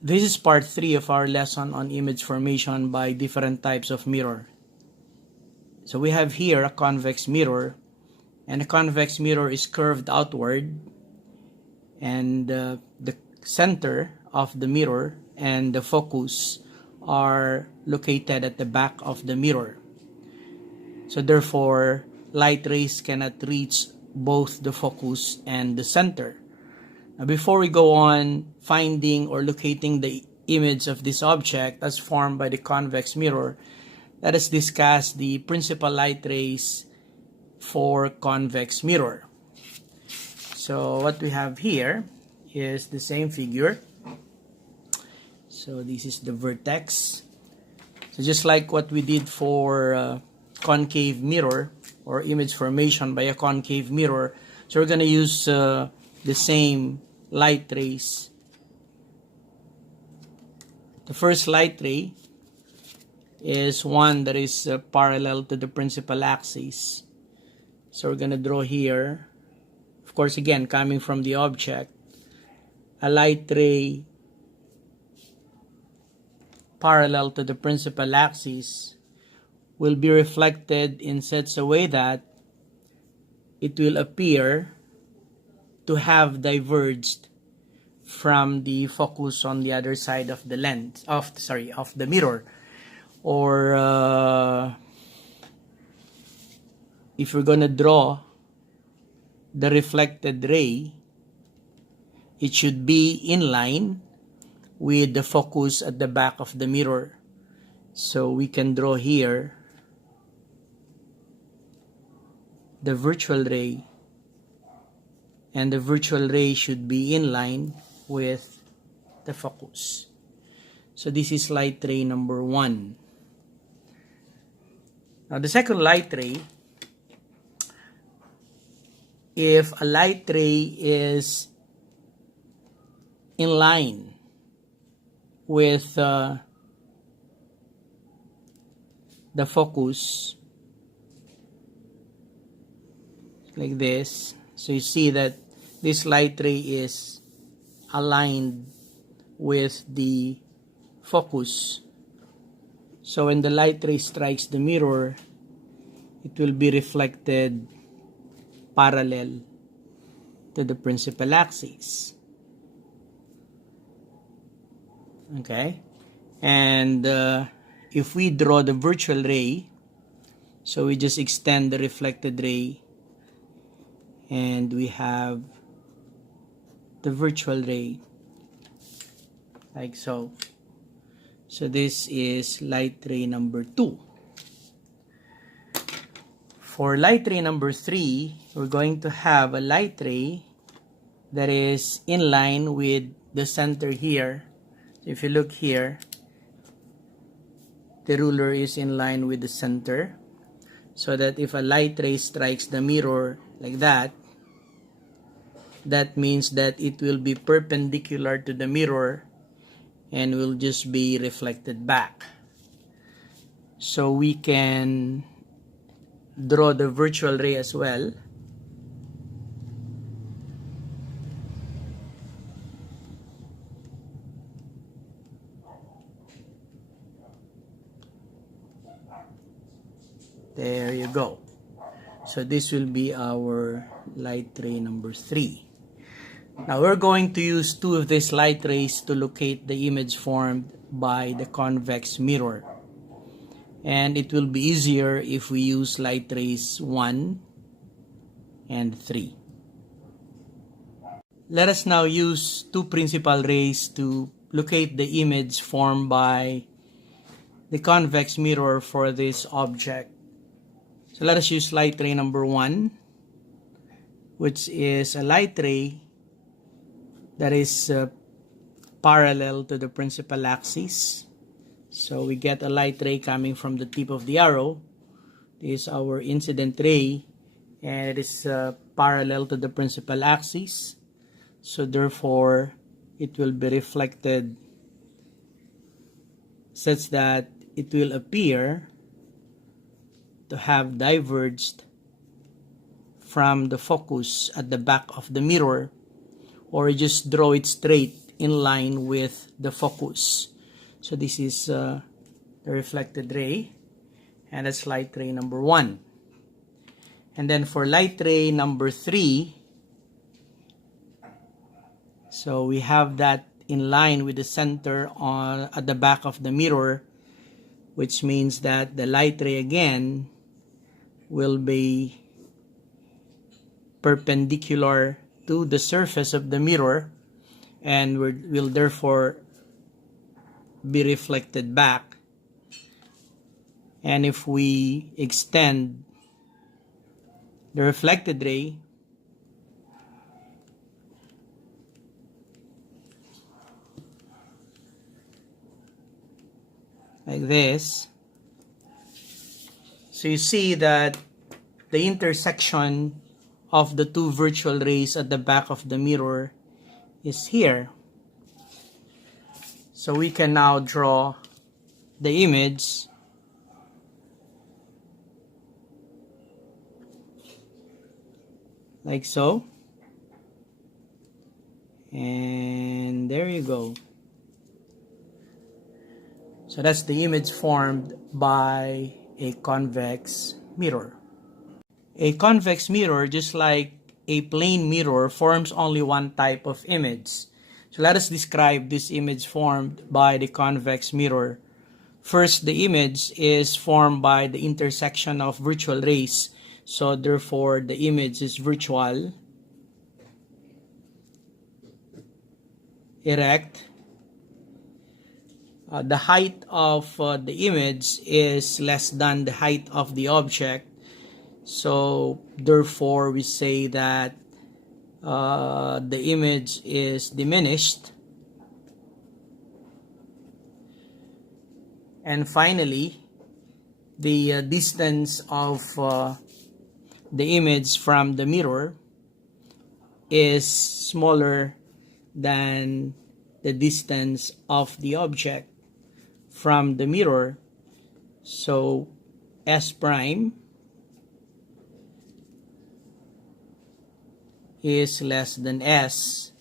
This is part 3 of our lesson on image formation by different types of mirror. So we have here a convex mirror, and a convex mirror is curved outward, and the center of the mirror and the focus are located at the back of the mirror. So therefore, light rays cannot reach both the focus and the center. Now, before we go on finding or locating the image of this object as formed by the convex mirror, let us discuss the principal light rays for convex mirror. So what we have here is the same figure. So this is the vertex. So just like what we did for concave mirror or image formation by a concave mirror, so we're going to use the same light rays. The first light ray is one that is parallel to the principal axis. So we're going to draw here, of course again coming from the object, a light ray parallel to the principal axis will be reflected in such a way that it will appear to have diverged from the focus on the other side of the lens, of the mirror. Or if we're going to draw the reflected ray, it should be in line with the focus at the back of the mirror. So we can draw here the virtual ray, and the virtual ray should be in line with the focus. So this is light ray number 1. Now the second light ray, if a light ray is in line with the focus like this, so you see that this light ray is aligned with the focus. So when the light ray strikes the mirror, it will be reflected parallel to the principal axis. Okay, and if we draw the virtual ray, so we just extend the reflected ray, and we have the virtual ray like so. So this is light ray number 2. For light ray number 3, we're going to have a light ray that is in line with the center here. So if you look here, the ruler is in line with the center, so that if a light ray strikes the mirror like that, that means that it will be perpendicular to the mirror and will just be reflected back. So we can draw the virtual ray as well. There you go. So this will be our light ray number 3. Now we're going to use 2 of these light rays to locate the image formed by the convex mirror. And it will be easier if we use light rays 1 and 3. Let us now use 2 principal rays to locate the image formed by the convex mirror for this object. So let us use light ray number 1, which is a light ray that is parallel to the principal axis. So we get a light ray coming from the tip of the arrow. This is our incident ray, and it is parallel to the principal axis. So therefore, it will be reflected such that it will appear to have diverged from the focus at the back of the mirror, or just draw it straight in line with the focus. So this is the reflected ray, and that's light ray number 1. And then for light ray number 3, so we have that in line with the center at the back of the mirror, which means that the light ray again will be perpendicular to the surface of the mirror and will therefore be reflected back. And if we extend the reflected ray, like this, so you see that the intersection of the two virtual rays at the back of the mirror is here. So we can now draw the image like so, and there you go. So that's the image formed by a convex mirror. A convex mirror, just like a plane mirror, forms only one type of image. So let us describe this image formed by the convex mirror. First, the image is formed by the intersection of virtual rays. So therefore, the image is virtual, erect. The height of the image is less than the height of the object. So therefore, we say that the image is diminished. And finally, the distance of the image from the mirror is smaller than the distance of the object from the mirror. So S prime is less than S,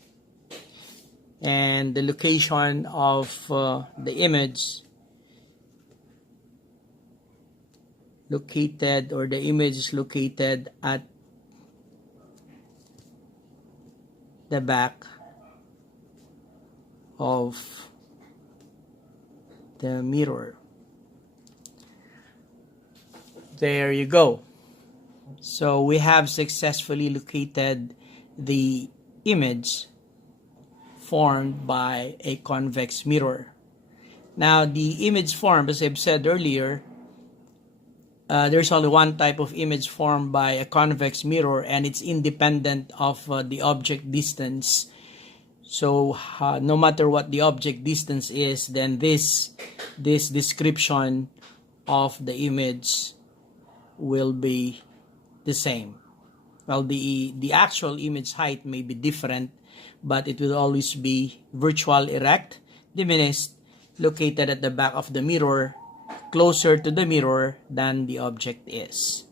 and the location of the image is located at the back of the mirror. There you go. So we have successfully located the image formed by a convex mirror. Now, the image formed, as I've said earlier, there's only one type of image formed by a convex mirror, and it's independent of the object distance. So no matter what the object distance is, then this description of the image will be the same. Well, the actual image height may be different, but it will always be virtual, erect, diminished, located at the back of the mirror, closer to the mirror than the object is.